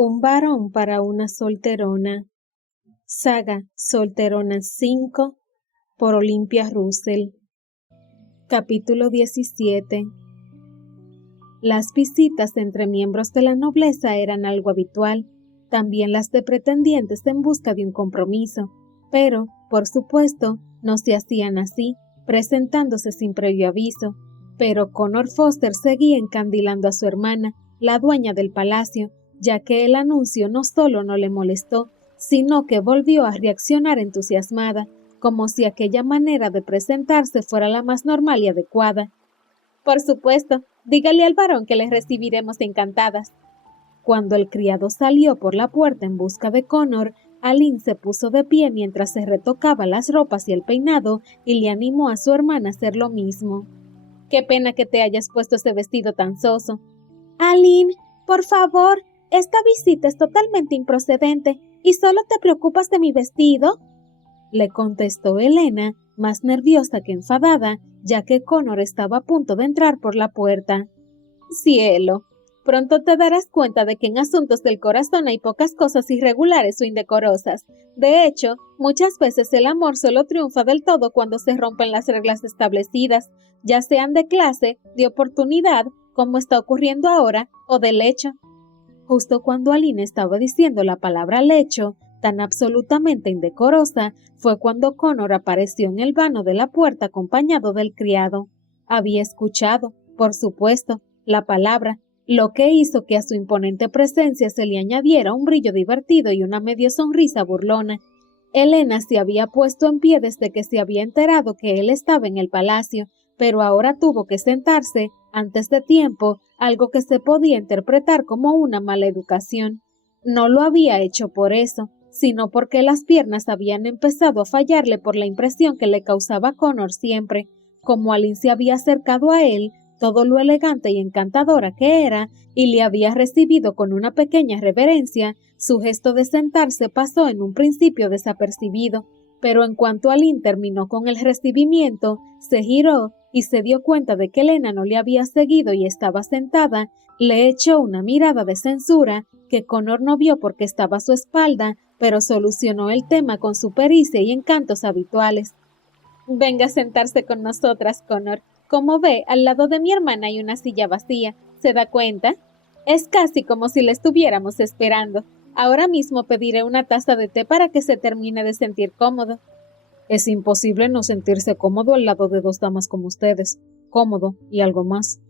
Un varón para una solterona. Saga Solterona 5 por Olympia Russell. Capítulo 17. Las visitas entre miembros de la nobleza eran algo habitual, también las de pretendientes en busca de un compromiso, pero, por supuesto, no se hacían así, presentándose sin previo aviso. Pero Connor Foster seguía encandilando a su hermana, la dueña del palacio, ya que el anuncio no solo no le molestó, sino que volvió a reaccionar entusiasmada, como si aquella manera de presentarse fuera la más normal y adecuada. Por supuesto, dígale al varón que le recibiremos encantadas. Cuando el criado salió por la puerta en busca de Connor, Aline se puso de pie mientras se retocaba las ropas y el peinado y le animó a su hermana a hacer lo mismo. Qué pena que te hayas puesto ese vestido tan soso. Aline, por favor, esta visita es totalmente improcedente y solo te preocupas de mi vestido, le contestó Elena, más nerviosa que enfadada, ya que Connor estaba a punto de entrar por la puerta. Cielo, pronto te darás cuenta de que en asuntos del corazón hay pocas cosas irregulares o indecorosas. De hecho, muchas veces el amor solo triunfa del todo cuando se rompen las reglas establecidas, ya sean de clase, de oportunidad, como está ocurriendo ahora, o de lecho. Justo cuando Aline estaba diciendo la palabra lecho, tan absolutamente indecorosa, fue cuando Connor apareció en el vano de la puerta acompañado del criado. Había escuchado, por supuesto, la palabra, lo que hizo que a su imponente presencia se le añadiera un brillo divertido y una medio sonrisa burlona. Elena se había puesto en pie desde que se había enterado que él estaba en el palacio, pero ahora tuvo que sentarse, antes de tiempo, algo que se podía interpretar como una mala educación. No lo había hecho por eso, sino porque las piernas habían empezado a fallarle por la impresión que le causaba Connor siempre. Como Aline se había acercado a él, todo lo elegante y encantadora que era, y le había recibido con una pequeña reverencia, su gesto de sentarse pasó en un principio desapercibido, pero en cuanto Aline terminó con el recibimiento, se giró y se dio cuenta de que Elena no le había seguido y estaba sentada, le echó una mirada de censura que Connor no vio porque estaba a su espalda, pero solucionó el tema con su pericia y encantos habituales. Venga a sentarse con nosotras, Connor. Como ve, al lado de mi hermana hay una silla vacía. ¿Se da cuenta? Es casi como si la estuviéramos esperando. Ahora mismo pediré una taza de té para que se termine de sentir cómodo. Es imposible no sentirse cómodo al lado de dos damas como ustedes. Cómodo y algo más.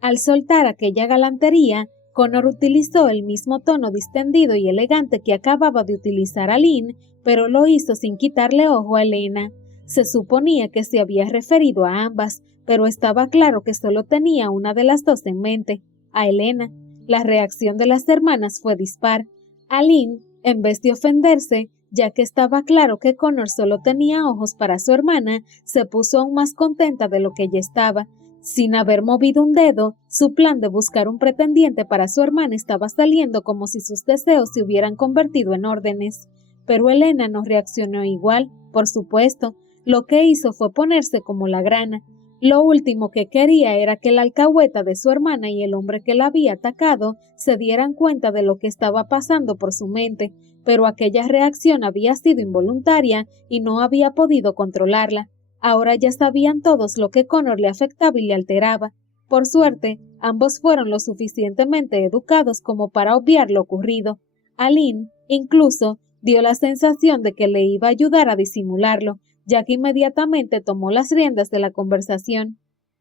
Al soltar aquella galantería, Connor utilizó el mismo tono distendido y elegante que acababa de utilizar Aline, pero lo hizo sin quitarle ojo a Elena. Se suponía que se había referido a ambas, pero estaba claro que solo tenía una de las dos en mente, a Elena. La reacción de las hermanas fue dispar. Aline, en vez de ofenderse, ya que estaba claro que Connor solo tenía ojos para su hermana, se puso aún más contenta de lo que ella estaba. Sin haber movido un dedo, su plan de buscar un pretendiente para su hermana estaba saliendo como si sus deseos se hubieran convertido en órdenes. Pero Elena no reaccionó igual, por supuesto. Lo que hizo fue ponerse como la grana. Lo último que quería era que la alcahueta de su hermana y el hombre que la había atacado se dieran cuenta de lo que estaba pasando por su mente, pero aquella reacción había sido involuntaria y no había podido controlarla. Ahora ya sabían todos lo que Connor le afectaba y le alteraba. Por suerte, ambos fueron lo suficientemente educados como para obviar lo ocurrido. Aline, incluso, dio la sensación de que le iba a ayudar a disimularlo, ya que inmediatamente tomó las riendas de la conversación.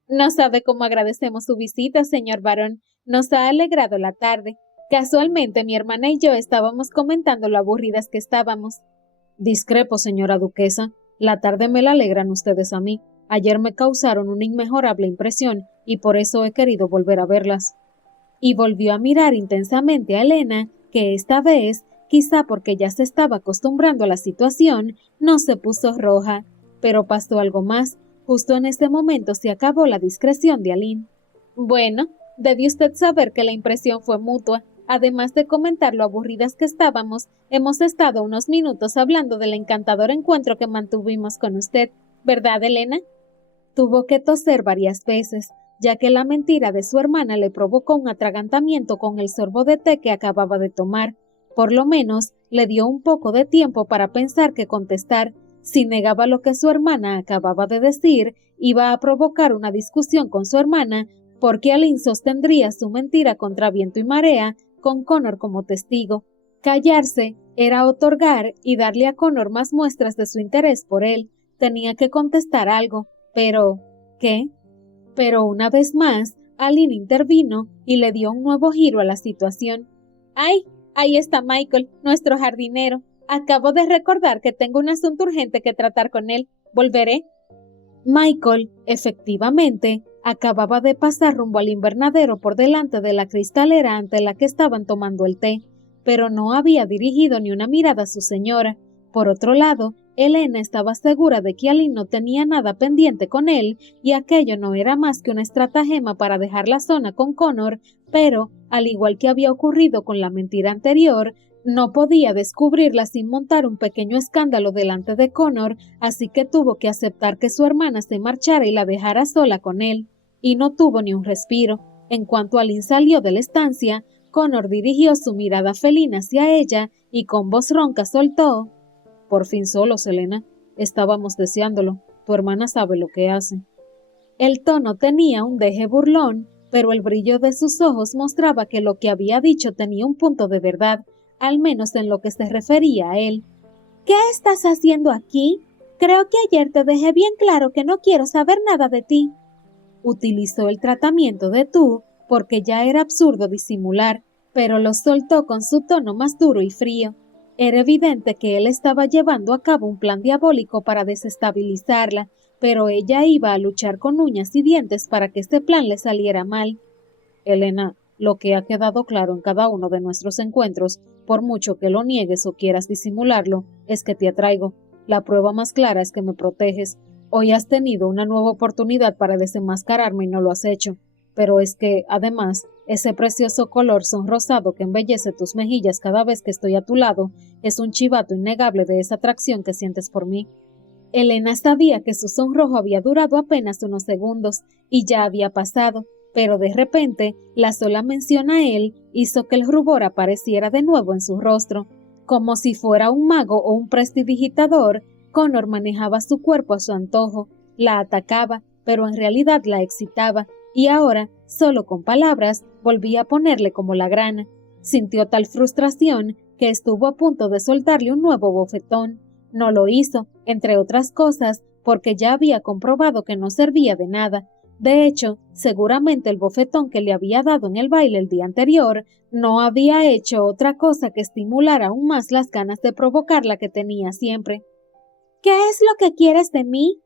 No sabe cómo agradecemos su visita, señor varón. Nos ha alegrado la tarde. Casualmente, mi hermana y yo estábamos comentando lo aburridas que estábamos. Discrepo, señora duquesa. La tarde me la alegran ustedes a mí. Ayer me causaron una inmejorable impresión y por eso he querido volver a verlas. Y volvió a mirar intensamente a Elena, que esta vez, quizá porque ya se estaba acostumbrando a la situación, no se puso roja. Pero pasó algo más. Justo en ese momento se acabó la discreción de Aline. Bueno, debió usted saber que la impresión fue mutua. Además de comentar lo aburridas que estábamos, hemos estado unos minutos hablando del encantador encuentro que mantuvimos con usted, ¿verdad, Elena? Tuvo que toser varias veces, ya que la mentira de su hermana le provocó un atragantamiento con el sorbo de té que acababa de tomar. Por lo menos le dio un poco de tiempo para pensar qué contestar. Si negaba lo que su hermana acababa de decir, iba a provocar una discusión con su hermana, porque Aline sostendría su mentira contra viento y marea, con Connor como testigo. Callarse era otorgar y darle a Connor más muestras de su interés por él. Tenía que contestar algo, pero ¿qué? Pero una vez más, Aline intervino y le dio un nuevo giro a la situación. ¡Ay! Ahí está Michael, nuestro jardinero. Acabo de recordar que tengo un asunto urgente que tratar con él. ¿Volveré? Michael, efectivamente, acababa de pasar rumbo al invernadero por delante de la cristalera ante la que estaban tomando el té, pero no había dirigido ni una mirada a su señora. Por otro lado, Elena estaba segura de que Aline no tenía nada pendiente con él y aquello no era más que una estratagema para dejar la zona con Connor, pero, al igual que había ocurrido con la mentira anterior, no podía descubrirla sin montar un pequeño escándalo delante de Connor, así que tuvo que aceptar que su hermana se marchara y la dejara sola con él. Y no tuvo ni un respiro. En cuanto Aline salió de la estancia, Connor dirigió su mirada felina hacia ella y con voz ronca soltó: «Por fin solos, Elena. Estábamos deseándolo. Tu hermana sabe lo que hace». El tono tenía un deje burlón, pero el brillo de sus ojos mostraba que lo que había dicho tenía un punto de verdad, al menos en lo que se refería a él. «¿Qué estás haciendo aquí? Creo que ayer te dejé bien claro que no quiero saber nada de ti». Utilizó el tratamiento de tú porque ya era absurdo disimular, pero lo soltó con su tono más duro y frío. Era evidente que él estaba llevando a cabo un plan diabólico para desestabilizarla, pero ella iba a luchar con uñas y dientes para que este plan le saliera mal. «Elena, lo que ha quedado claro en cada uno de nuestros encuentros, por mucho que lo niegues o quieras disimularlo, es que te atraigo. La prueba más clara es que me proteges. Hoy has tenido una nueva oportunidad para desenmascararme y no lo has hecho. Pero es que, además, ese precioso color sonrosado que embellece tus mejillas cada vez que estoy a tu lado es un chivato innegable de esa atracción que sientes por mí». Elena sabía que su sonrojo había durado apenas unos segundos y ya había pasado, pero de repente la sola mención a él hizo que el rubor apareciera de nuevo en su rostro. Como si fuera un mago o un prestidigitador, Connor manejaba su cuerpo a su antojo, la atacaba, pero en realidad la excitaba, y ahora, solo con palabras, volvía a ponerle como la grana. Sintió tal frustración que estuvo a punto de soltarle un nuevo bofetón. No lo hizo, entre otras cosas, porque ya había comprobado que no servía de nada. De hecho, seguramente el bofetón que le había dado en el baile el día anterior no había hecho otra cosa que estimular aún más las ganas de provocarla que tenía siempre. «¿Qué es lo que quieres de mí?».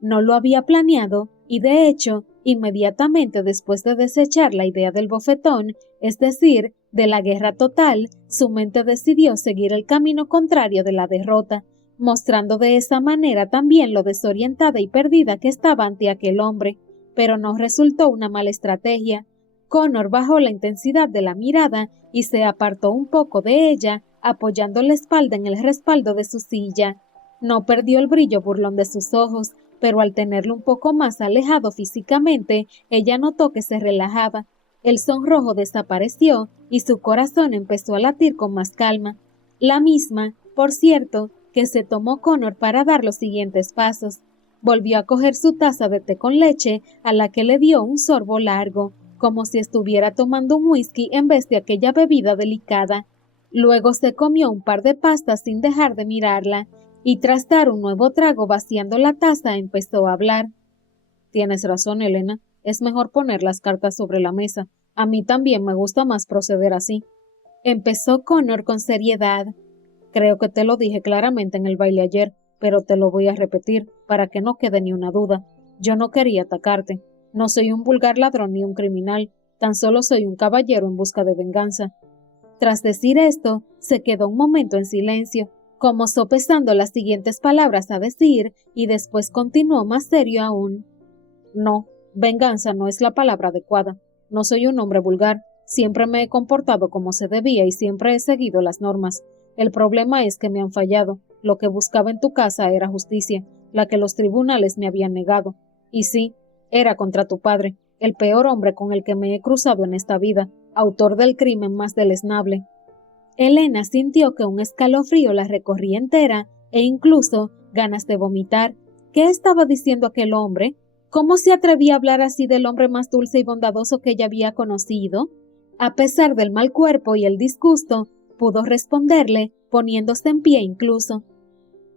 No lo había planeado y, de hecho, inmediatamente después de desechar la idea del bofetón, es decir, de la guerra total, su mente decidió seguir el camino contrario de la derrota, mostrando de esa manera también lo desorientada y perdida que estaba ante aquel hombre. Pero no resultó una mala estrategia. Connor bajó la intensidad de la mirada y se apartó un poco de ella, apoyando la espalda en el respaldo de su silla. No perdió el brillo burlón de sus ojos, pero al tenerlo un poco más alejado físicamente, ella notó que se relajaba. El sonrojo desapareció y su corazón empezó a latir con más calma. La misma, por cierto, que se tomó Connor para dar los siguientes pasos. Volvió a coger su taza de té con leche, a la que le dio un sorbo largo, como si estuviera tomando un whisky en vez de aquella bebida delicada. Luego se comió un par de pastas sin dejar de mirarla, y tras dar un nuevo trago vaciando la taza empezó a hablar. «Tienes razón, Elena. Es mejor poner las cartas sobre la mesa. A mí también me gusta más proceder así». Empezó Connor con seriedad. «Creo que te lo dije claramente en el baile ayer, pero te lo voy a repetir para que no quede ni una duda. Yo no quería atacarte. No soy un vulgar ladrón ni un criminal. Tan solo soy un caballero en busca de venganza». Tras decir esto, se quedó un momento en silencio, como sopesando las siguientes palabras a decir, y después continuó más serio aún. «No, venganza no es la palabra adecuada. No soy un hombre vulgar. Siempre me he comportado como se debía y siempre he seguido las normas. El problema es que me han fallado. Lo que buscaba en tu casa era justicia, la que los tribunales me habían negado. Y sí, era contra tu padre. el peor hombre con el que me he cruzado en esta vida, autor del crimen más deleznable. Elena sintió que un escalofrío la recorría entera e incluso ganas de vomitar. ¿Qué estaba diciendo aquel hombre? ¿Cómo se atrevía a hablar así del hombre más dulce y bondadoso que ella había conocido? A pesar del mal cuerpo y el disgusto, pudo responderle, poniéndose en pie incluso.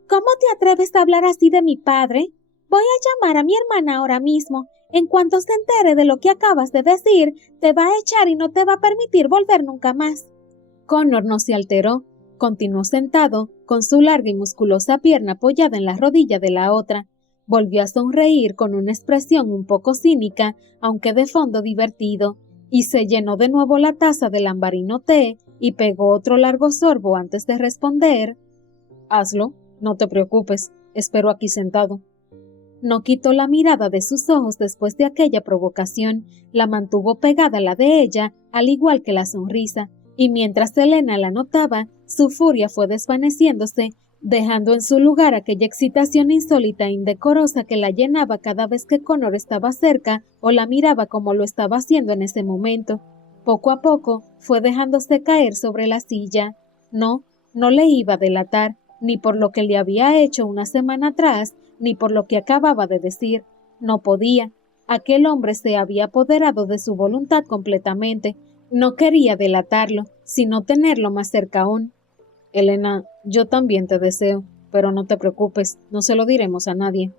¿Cómo te atreves a hablar así de mi padre? Voy a llamar a mi hermana ahora mismo. En cuanto se entere de lo que acabas de decir, te va a echar y no te va a permitir volver nunca más. Connor no se alteró. Continuó sentado, con su larga y musculosa pierna apoyada en la rodilla de la otra. Volvió a sonreír con una expresión un poco cínica, aunque de fondo divertido, y se llenó de nuevo la taza del ambarino té y pegó otro largo sorbo antes de responder. Hazlo, no te preocupes, espero aquí sentado. No quitó la mirada de sus ojos después de aquella provocación, la mantuvo pegada a la de ella, al igual que la sonrisa, y mientras Elena la notaba, su furia fue desvaneciéndose, dejando en su lugar aquella excitación insólita e indecorosa que la llenaba cada vez que Connor estaba cerca o la miraba como lo estaba haciendo en ese momento. Poco a poco fue dejándose caer sobre la silla. No le iba a delatar, ni por lo que le había hecho una semana atrás, ni por lo que acababa de decir. No podía. Aquel hombre se había apoderado de su voluntad completamente. No quería delatarlo, sino tenerlo más cerca aún. Elena, yo también te deseo, pero no te preocupes, no se lo diremos a nadie.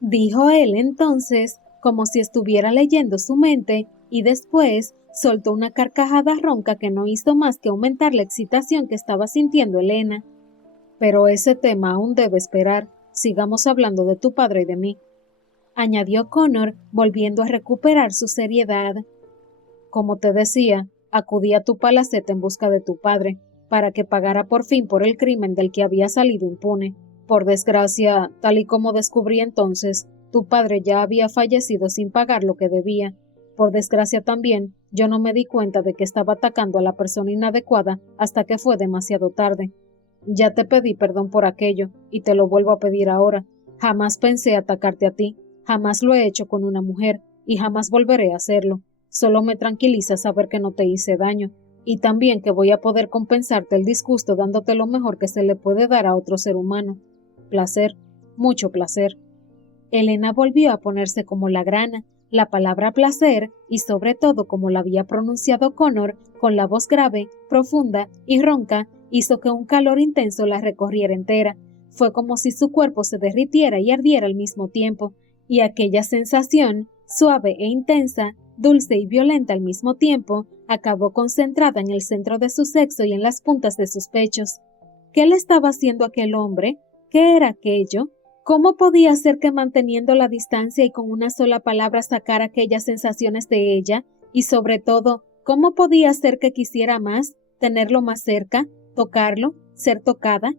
Dijo él entonces, como si estuviera leyendo su mente, y después soltó una carcajada ronca que no hizo más que aumentar la excitación que estaba sintiendo Elena. Pero ese tema aún debe esperar. Sigamos hablando de tu padre y de mí, añadió Connor, volviendo a recuperar su seriedad. Como te decía, acudí a tu palacete en busca de tu padre, para que pagara por fin por el crimen del que había salido impune. Por desgracia, tal y como descubrí entonces, tu padre ya había fallecido sin pagar lo que debía. Por desgracia también, yo no me di cuenta de que estaba atacando a la persona inadecuada hasta que fue demasiado tarde. Ya te pedí perdón por aquello, y te lo vuelvo a pedir ahora. Jamás pensé atacarte a ti, jamás lo he hecho con una mujer, y jamás volveré a hacerlo. Solo me tranquiliza saber que no te hice daño, y también que voy a poder compensarte el disgusto dándote lo mejor que se le puede dar a otro ser humano. Placer, mucho placer. Elena volvió a ponerse como la grana. La palabra placer, y sobre todo como la había pronunciado Connor, con la voz grave, profunda y ronca, hizo que un calor intenso la recorriera entera. Fue como si su cuerpo se derritiera y ardiera al mismo tiempo, y aquella sensación, suave e intensa, dulce y violenta al mismo tiempo, acabó concentrada en el centro de su sexo y en las puntas de sus pechos. ¿Qué le estaba haciendo aquel hombre? ¿Qué era aquello? ¿Cómo podía ser que manteniendo la distancia y con una sola palabra sacar aquellas sensaciones de ella? Y sobre todo, ¿cómo podía ser que quisiera más, tenerlo más cerca, tocarlo, ser tocada?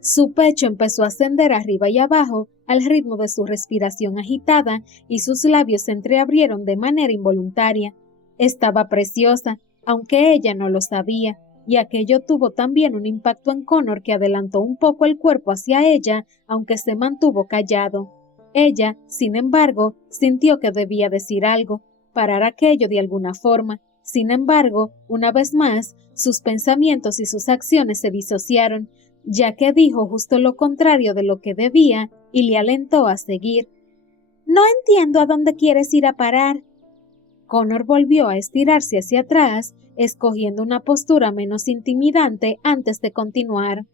Su pecho empezó a ascender arriba y abajo al ritmo de su respiración agitada y sus labios se entreabrieron de manera involuntaria. Estaba preciosa, aunque ella no lo sabía, y aquello tuvo también un impacto en Connor que adelantó un poco el cuerpo hacia ella, aunque se mantuvo callado. Ella, sin embargo, sintió que debía decir algo, parar aquello de alguna forma. Sin embargo, una vez más, sus pensamientos y sus acciones se disociaron, ya que dijo justo lo contrario de lo que debía y le alentó a seguir. «No entiendo a dónde quieres ir a parar». Connor volvió a estirarse hacia atrás, escogiendo una postura menos intimidante antes de continuar.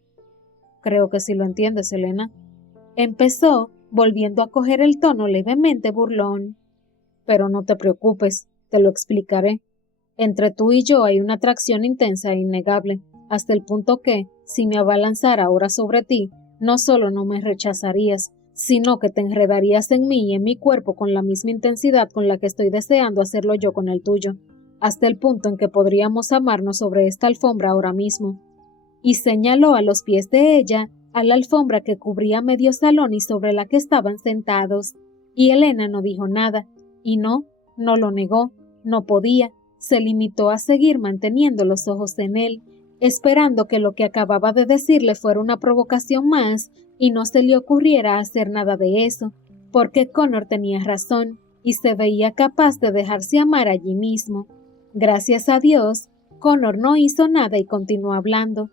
«Creo que sí lo entiendes, Elena», empezó, volviendo a coger el tono levemente burlón. «Pero no te preocupes, te lo explicaré. Entre tú y yo hay una atracción intensa e innegable, hasta el punto que, si me abalanzara ahora sobre ti, no solo no me rechazarías, sino que te enredarías en mí y en mi cuerpo con la misma intensidad con la que estoy deseando hacerlo yo con el tuyo, hasta el punto en que podríamos amarnos sobre esta alfombra ahora mismo». Y señaló a los pies de ella, a la alfombra que cubría medio salón y sobre la que estaban sentados. Y Elena no dijo nada, y no lo negó, no podía, se limitó a seguir manteniendo los ojos en él, esperando que lo que acababa de decirle fuera una provocación más y no se le ocurriera hacer nada de eso, porque Connor tenía razón. y se veía capaz de dejarse amar allí mismo. Gracias a Dios, Connor no hizo nada y continuó hablando.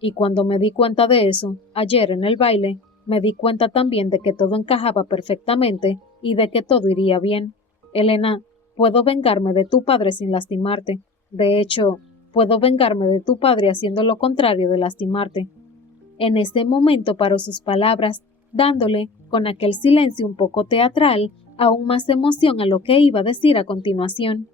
Y cuando me di cuenta de eso, ayer en el baile, me di cuenta también de que todo encajaba perfectamente y de que todo iría bien. Elena, puedo vengarme de tu padre sin lastimarte. De hecho, puedo vengarme de tu padre haciendo lo contrario de lastimarte. En ese momento paró sus palabras, dándole, con aquel silencio un poco teatral, aún más emoción a lo que iba a decir a continuación.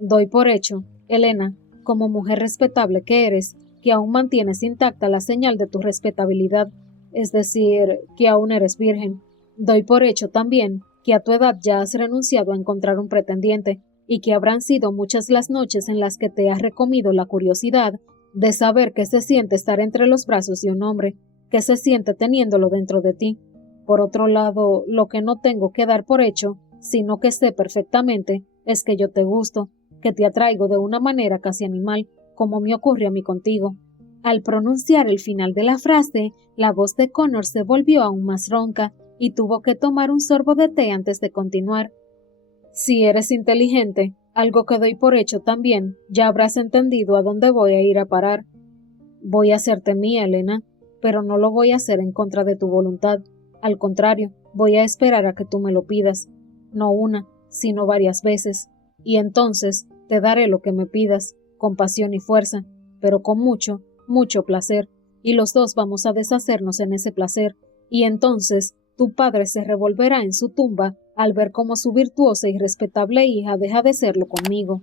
Doy por hecho, Elena, como mujer respetable que eres, que aún mantienes intacta la señal de tu respetabilidad, es decir, que aún eres virgen. Doy por hecho también que a tu edad ya has renunciado a encontrar un pretendiente y que habrán sido muchas las noches en las que te has recomido la curiosidad de saber qué se siente estar entre los brazos de un hombre, qué se siente teniéndolo dentro de ti. Por otro lado, lo que no tengo que dar por hecho, sino que sé perfectamente, es que yo te gusto, que te atraigo de una manera casi animal, como me ocurre a mí contigo. Al pronunciar el final de la frase, la voz de Connor se volvió aún más ronca y tuvo que tomar un sorbo de té antes de continuar. Si eres inteligente, algo que doy por hecho también, ya habrás entendido a dónde voy a ir a parar. Voy a hacerte mía, Elena, pero no lo voy a hacer en contra de tu voluntad. Al contrario, voy a esperar a que tú me lo pidas, no una, sino varias veces, y entonces te daré lo que me pidas, con pasión y fuerza, pero con mucho, mucho placer, y los dos vamos a deshacernos en ese placer, y entonces tu padre se revolverá en su tumba al ver cómo su virtuosa y respetable hija deja de serlo conmigo.